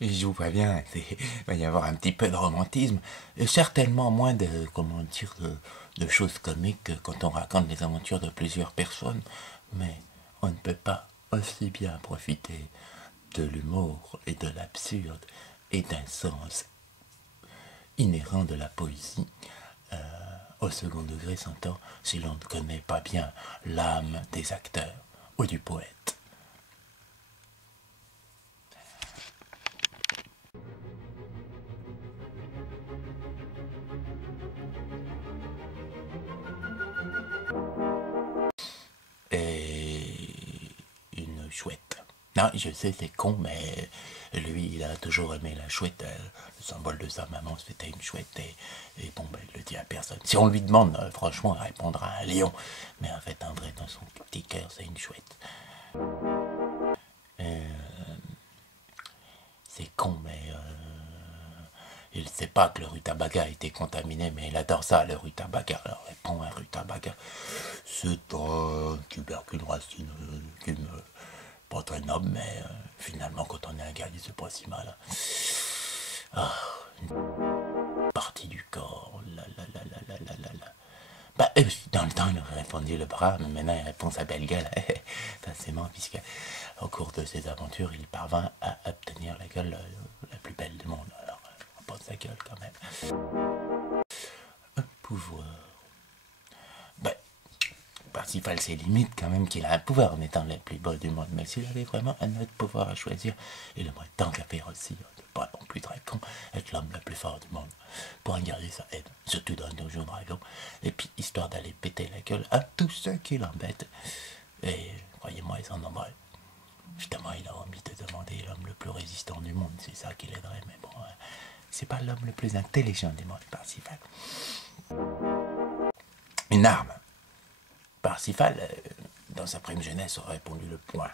Je vous préviens, il va y avoir un petit peu de romantisme, et certainement moins de, comment dire, de choses comiques que quand on raconte les aventures de plusieurs personnes, mais on ne peut pas aussi bien profiter de l'humour et de l'absurde et d'un sens inhérent de la poésie au second degré, s'entend, si l'on ne connaît pas bien l'âme des acteurs ou du poète. Et une chouette. Non, je sais, c'est con, mais lui, il a toujours aimé la chouette. Le symbole de sa maman, c'était une chouette. Et bon, ben, il le dit à personne. Si on lui demande, franchement, il répondra un lion. Mais en fait, André, dans son petit cœur, c'est une chouette. C'est con, mais il ne sait pas que le rutabaga a été contaminé, mais il adore ça, le rutabaga. Alors répond un rutabaga. C'est un tubercule racine qui me pas très noble, mais finalement, quand on est un gars, c'est pas si mal. Ah, une partie du corps, là, là, là, là, là, là, là, là. Bah, dans le temps, il aurait répondu le bras, mais maintenant, il répond sa belle gueule. Forcément, puisque au cours de ses aventures, il parvint à obtenir la gueule la plus belle du monde. Alors, on pense sa gueule quand même. Un pouvoir. Bah, Parsifal, c'est limite quand même qu'il a un pouvoir en étant le plus beau du monde. Mais s'il avait vraiment un autre pouvoir à choisir, il aimerait tant qu'à faire aussi, pas non plus très con, être l'homme le plus fort du monde. Pour en garder sa haine, surtout dans Donjons Dragons. Et puis, histoire d'aller péter la gueule à tous ceux qui l'embêtent. Et croyez-moi, ils sont nombreux. Évidemment, il a envie de demander l'homme le plus résistant du monde, c'est ça qui l'aiderait, mais bon, c'est pas l'homme le plus intelligent du monde, Parsifal. Une arme. Parsifal, dans sa prime jeunesse, aurait répondu le poing.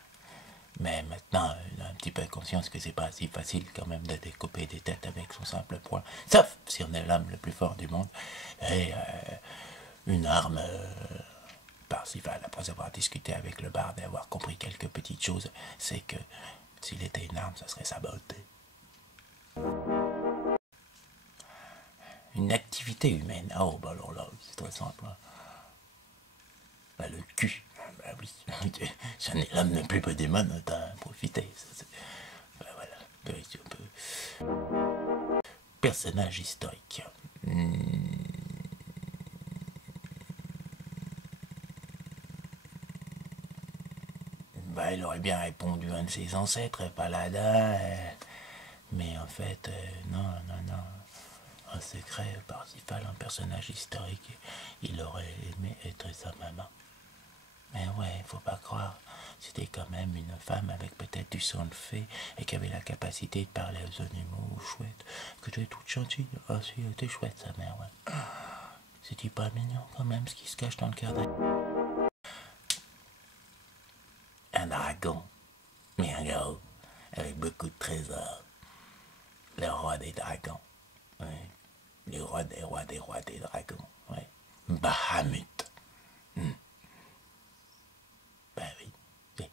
Mais maintenant, il a un petit peu conscience que c'est pas si facile quand même de découper des têtes avec son simple poing. Sauf si on est l'homme le plus fort du monde. Et une arme, Parsifal, après avoir discuté avec le barde et avoir compris quelques petites choses, c'est que s'il était une arme, ça serait sa beauté. Une activité humaine. Oh, bah alors là, c'est très simple. Hein. Bah, le cul. Bah oui, j'en ai l'homme le plus beau des modes, t'as profité. Bah voilà, un peu. Personnage historique. Bah, il aurait bien répondu un de ses ancêtres, Paladin. Mais en fait, non, non, non. Un secret, Parsifal, un personnage historique, il aurait aimé être sa maman. Mais ouais, faut pas croire. C'était quand même une femme avec peut-être du sang de fée et qui avait la capacité de parler aux animaux chouettes. Que tu es toute gentille. Ah si, elle était chouette sa mère, ouais. C'était pas mignon quand même ce qui se cache dans le cœur d'un... Un dragon. Mais un gros. Avec beaucoup de trésors. Le roi des dragons. Ouais. Le roi des rois des rois des dragons. Ouais. Bahamut. Ben oui.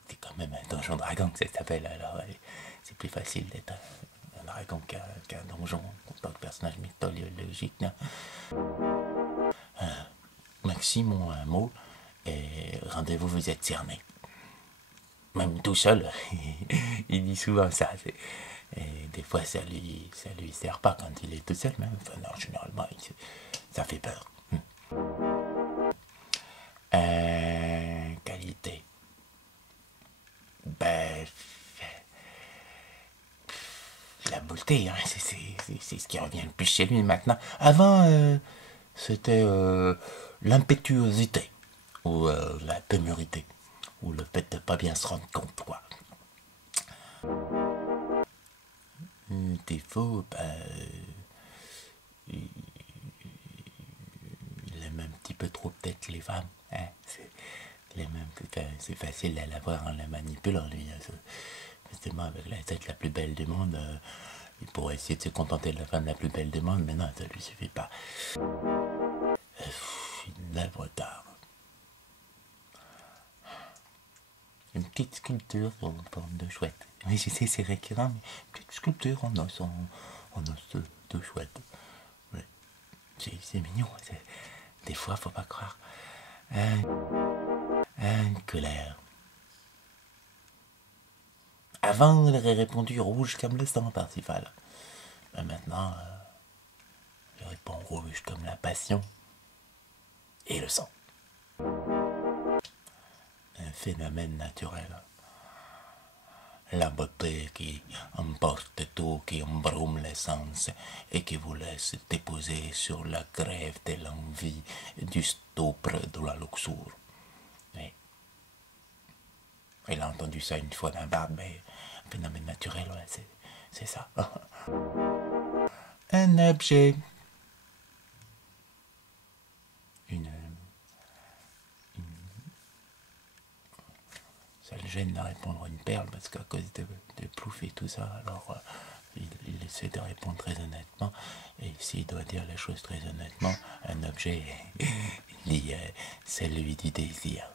C'est quand même un donjon dragon que ça s'appelle, alors c'est plus facile d'être un dragon qu'un donjon en tant que personnage mythologique. Non. Maxime a un mot, et rendez-vous, vous êtes cerné. Même tout seul, il dit souvent ça. Et des fois, ça lui sert pas quand il est tout seul, mais enfin, non, généralement, ça fait peur. Qualité. Ben, la beauté, hein, c'est ce qui revient le plus chez lui maintenant. Avant, c'était l'impétuosité, ou la témérité, ou le fait de pas bien se rendre compte, quoi. Défaut, il aime un petit peu trop peut-être les femmes. Hein, c'est facile à l'avoir en la manipulant, lui. Hein, justement, avec la tête la plus belle du monde, il pourrait essayer de se contenter de la femme la plus belle du monde, mais non, ça lui suffit pas. Une œuvre d'art. Une petite sculpture en forme de chouette. Oui, je sais, c'est récurrent, mais petite sculpture en os, en os de chouette. Ouais. C'est mignon. Des fois, faut pas croire. Une colère. Avant, elle aurait répondu rouge comme le sang, Parsifal. Mais maintenant, elle répond rouge comme la passion et le sang. Un phénomène naturel. La beauté qui emporte tout, qui embrume les sens et qui vous laisse déposer sur la grève de l'envie, du stupre, de la luxure. Oui. Il a entendu ça une fois d'un barbe, mais un phénomène naturel, ouais, c'est ça. Un objet. Une Ça le gêne de répondre à une perle parce qu'à cause de Plouf et tout ça, alors il essaie de répondre très honnêtement. Et s'il doit dire les choses très honnêtement, un objet lié, c'est celui du désir.